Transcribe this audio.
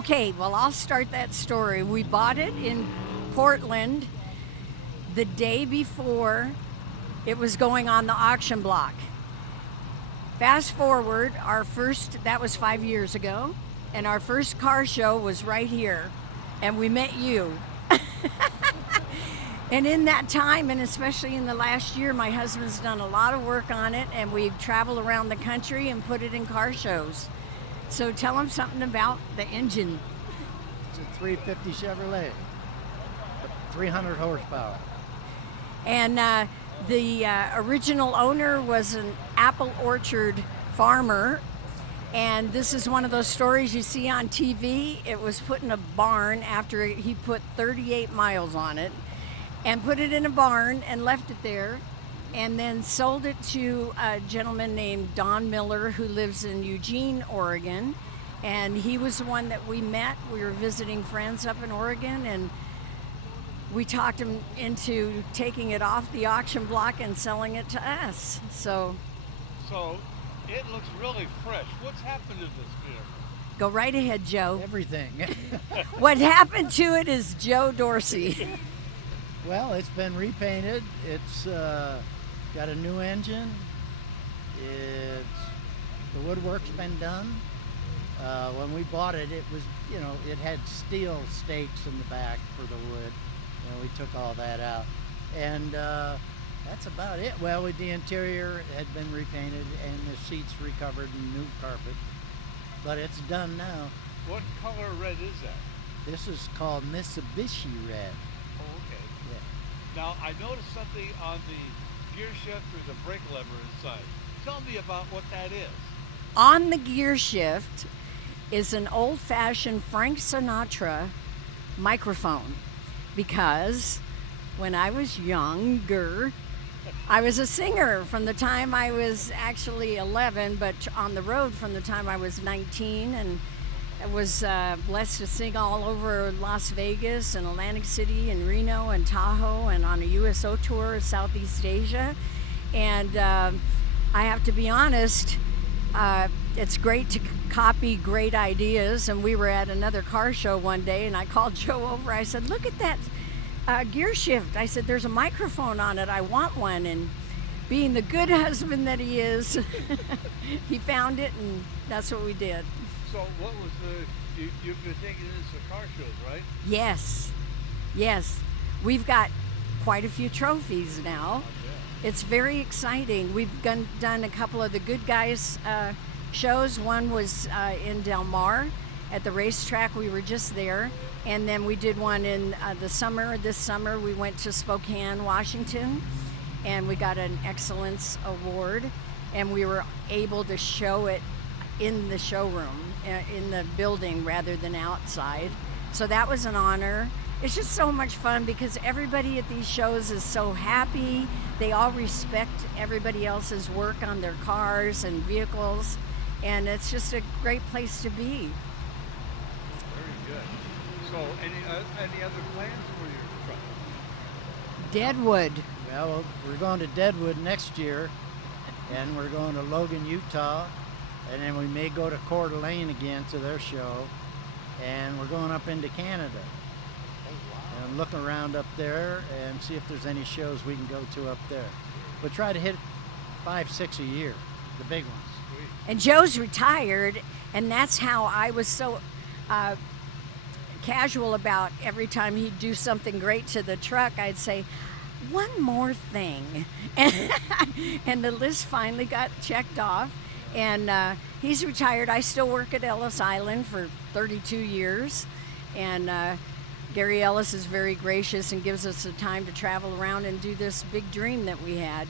Okay, well, I'll start that story. We bought it in Portland the day before it was going on the auction block. Fast forward, that was 5 years ago, and our first car show was right here, and we met you. And in that time, and especially in the last year, my husband's done a lot of work on it, and we've traveled around the country and put it in car shows. So tell them something about the engine. It's a 350 Chevrolet, 300 horsepower. And the original owner was an apple orchard farmer. And this is one of those stories you see on TV. It was put in a barn after he put 38 miles on it, and put it in a barn and left it there, and then sold it to a gentleman named Don Miller who lives in Eugene, Oregon. And he was the one that we met. We were visiting friends up in Oregon, and we talked him into taking it off the auction block and selling it to us. So it looks really fresh. What's happened to this vehicle? go right ahead, Joe. Everything. What happened to it is Joe Dorsey. Well, it's been repainted. It's got a new engine. The woodwork's been done. When we bought it, it was, it had steel stakes in the back for the wood. We took all that out. And that's about it. Well, with the interior had been repainted and the seats recovered and new carpet. But it's done now. What color red is that? This is called Mitsubishi Red. Oh, okay. Yeah. Now, I noticed something on the gear shift or the brake lever inside. Tell me about what that is. On the gear shift is an old-fashioned Frank Sinatra microphone, because when I was younger, I was a singer from the time I was actually 11, but on the road from the time I was 19, and I was blessed to sing all over Las Vegas and Atlantic City and Reno and Tahoe, and on a USO tour of Southeast Asia. And I have to be honest, it's great to copy great ideas. And we were at another car show one day, and I called Joe over. I said, look at that gear shift. I said, there's a microphone on it. I want one. And being the good husband that he is, he found it, and that's what we did. So what was you've been taking this to car shows, right? Yes. We've got quite a few trophies now. It's very exciting. We've done a couple of the Good Guys shows. One was in Del Mar at the racetrack. We were just there. And then we did one in the summer. This summer we went to Spokane, Washington, and we got an Excellence Award. And we were able to show it in the showroom, in the building rather than outside. So that was an honor. It's just so much fun because everybody at these shows is so happy. They all respect everybody else's work on their cars and vehicles, and it's just a great place to be. Very good. So any other plans for your truck? Deadwood. Well, we're going to Deadwood next year, and we're going to Logan, Utah, and then we may go to Coeur d'Alene again to their show, and we're going up into Canada. And look around up there and see if there's any shows we can go to up there. We'll try to hit 5-6 a year, the big ones. And Joe's retired, and that's how I was so casual about every time he'd do something great to the truck, I'd say, one more thing. And the list finally got checked off, and he's retired. I still work at Ellis Island for 32 years, and Gary Ellis is very gracious and gives us the time to travel around and do this big dream that we had.